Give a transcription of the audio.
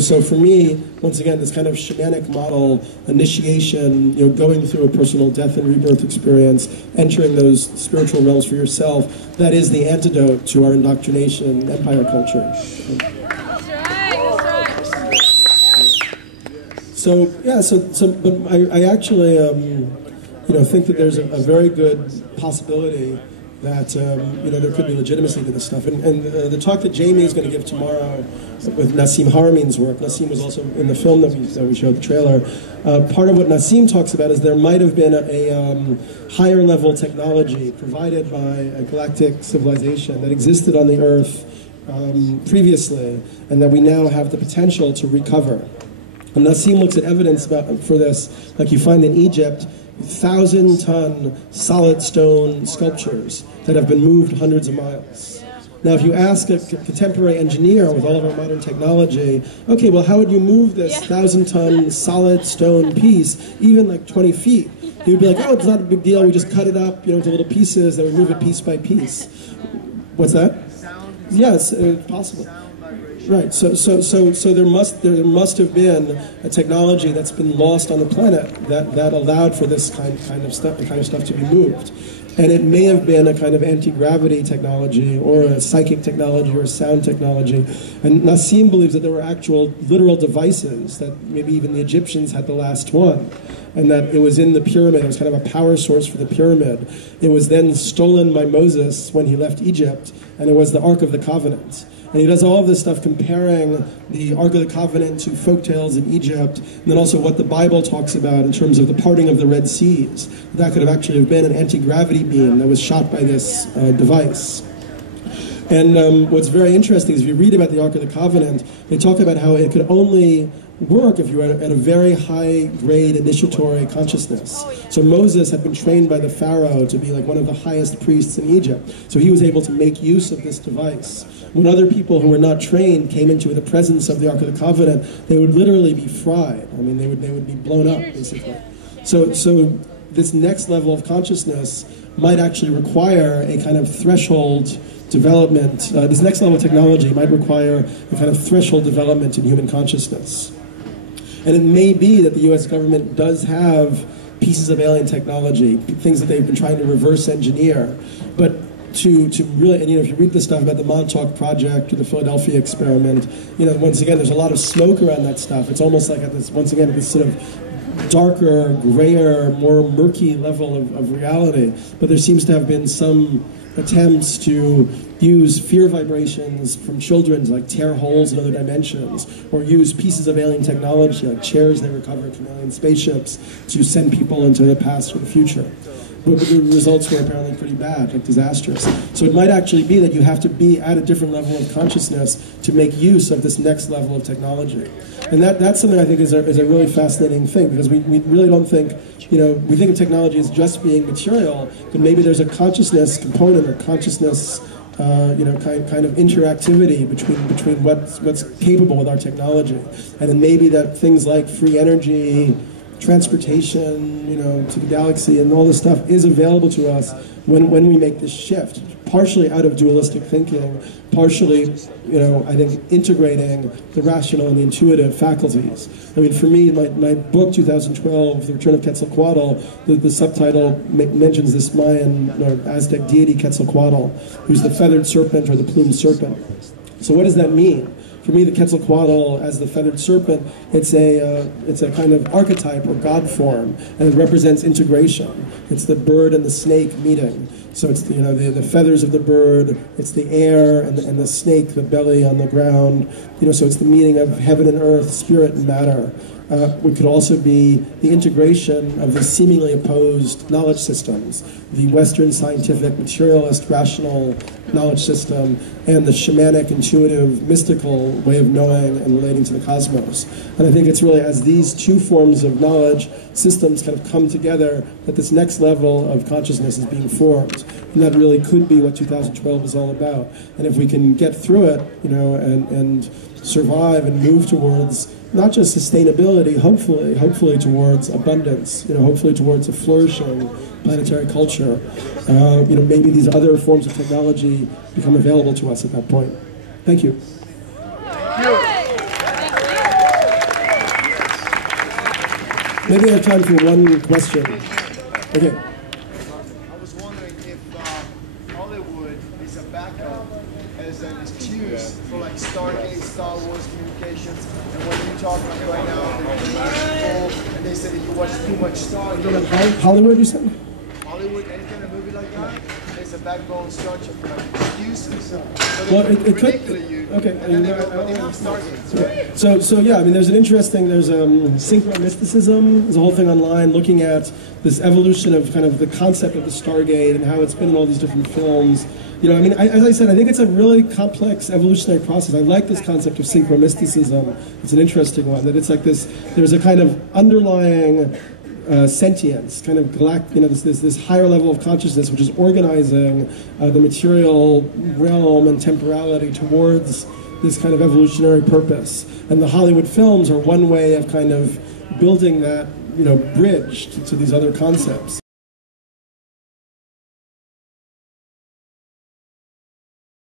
So for me, once again, this kind of shamanic model, initiation, going through a personal death and rebirth experience, entering those spiritual realms for yourself, that is the antidote to our indoctrination empire culture. But I actually, think that there's a very good possibility that there could be legitimacy to this stuff. And the talk that Jamie is going to give tomorrow with Nassim Harameyn's work, Nassim was also in the film that we showed, the trailer. Part of what Nassim talks about is there might have been a higher level technology provided by a galactic civilization that existed on the Earth previously, and that we now have the potential to recover. And Nassim looks at evidence for this, like you find in Egypt, 1,000-ton solid stone sculptures that have been moved hundreds of miles. Now, if you ask a contemporary engineer with all of our modern technology, okay, well, how would you move this 1,000-ton solid stone piece, even like 20 feet? He would be like, oh, it's not a big deal. We just cut it up, into little pieces, and we move it piece by piece. What's that? Yes, it's possible. Right. So there must have been a technology that's been lost on the planet that allowed for this kind of stuff to be moved. And it may have been a kind of anti-gravity technology or a psychic technology or a sound technology. And Nassim believes that there were actual literal devices, that maybe even the Egyptians had the last one, and that it was in the pyramid. It was kind of a power source for the pyramid. It was then stolen by Moses when he left Egypt, and it was the Ark of the Covenant. And he does all of this stuff comparing the Ark of the Covenant to folktales in Egypt, and then also what the Bible talks about in terms of the parting of the Red Seas. That could have actually been an anti-gravity beam that was shot by this device. And what's very interesting is if you read about the Ark of the Covenant, they talk about how it could only work if you were at a very high-grade initiatory consciousness. So Moses had been trained by the Pharaoh to be like one of the highest priests in Egypt. So he was able to make use of this device. When other people who were not trained came into the presence of the Ark of the Covenant, they would literally be fried. I mean, they would be blown up, basically. So this next level of consciousness might actually require a kind of threshold development. This next level of technology might require a kind of threshold development in human consciousness. And it may be that the U.S. government does have pieces of alien technology, things that they've been trying to reverse engineer. But to really, and if you read the stuff about the Montauk Project or the Philadelphia experiment, once again, there's a lot of smoke around that stuff. It's almost like at this sort of darker, grayer, more murky level of reality. But there seems to have been some attempts to use fear vibrations from children to tear holes in other dimensions, or use pieces of alien technology like chairs they recovered from alien spaceships to send people into the past or the future. But the results were apparently pretty bad, disastrous. So it might actually be that you have to be at a different level of consciousness to make use of this next level of technology. And that's something I think is a really fascinating thing, because we really don't think, we think of technology as just being material, but maybe there's a consciousness component or consciousness kind of interactivity between what's capable with our technology. And then maybe that things like free energy, transportation, to the galaxy and all this stuff is available to us when we make this shift, partially out of dualistic thinking, partially, I think integrating the rational and the intuitive faculties. I mean, for me, my book, 2012, The Return of Quetzalcoatl, the subtitle mentions this Mayan or Aztec deity Quetzalcoatl, who's the feathered serpent or the plumed serpent. So what does that mean? For me, the Quetzalcoatl, as the feathered serpent, it's a kind of archetype or god form, and it represents integration. It's the bird and the snake meeting. So it's the feathers of the bird, it's the air, and the snake, the belly on the ground. So it's the meeting of heaven and earth, spirit and matter. It could also be the integration of the seemingly opposed knowledge systems, the Western scientific, materialist, rational knowledge system, and the shamanic, intuitive, mystical way of knowing and relating to the cosmos. And I think it's really as these two forms of knowledge systems kind of come together that this next level of consciousness is being formed. And that really could be what 2012 is all about. And if we can get through it, and survive and move towards not just sustainability, hopefully towards abundance, hopefully towards a flourishing planetary culture. Maybe these other forms of technology become available to us at that point. Thank you. Thank you. Maybe I have time for one question. Okay. I was wondering if Hollywood is a backup as an excuse for like Stargate, Star Wars communications, and when you talk like right now, they're full, and they say that you watch too much Stargate. Hollywood, you said? Hollywood, any kind of movie like that, is a backbone structure for like excuses. So Well, they it could. manipulate you, Okay. and then they go, but they have Stargates, right? So yeah, I mean, there's synchro-mysticism. There's a whole thing online looking at this evolution of kind of the concept of the Stargate and how it's been in all these different films. You know, I mean, as I said, I think it's a really complex evolutionary process. I like this concept of synchro-mysticism. It's an interesting one, that it's like this, there's a kind of underlying sentience, kind of this higher level of consciousness, which is organizing the material realm and temporality towards this kind of evolutionary purpose. And the Hollywood films are one way of kind of building that, bridge to these other concepts.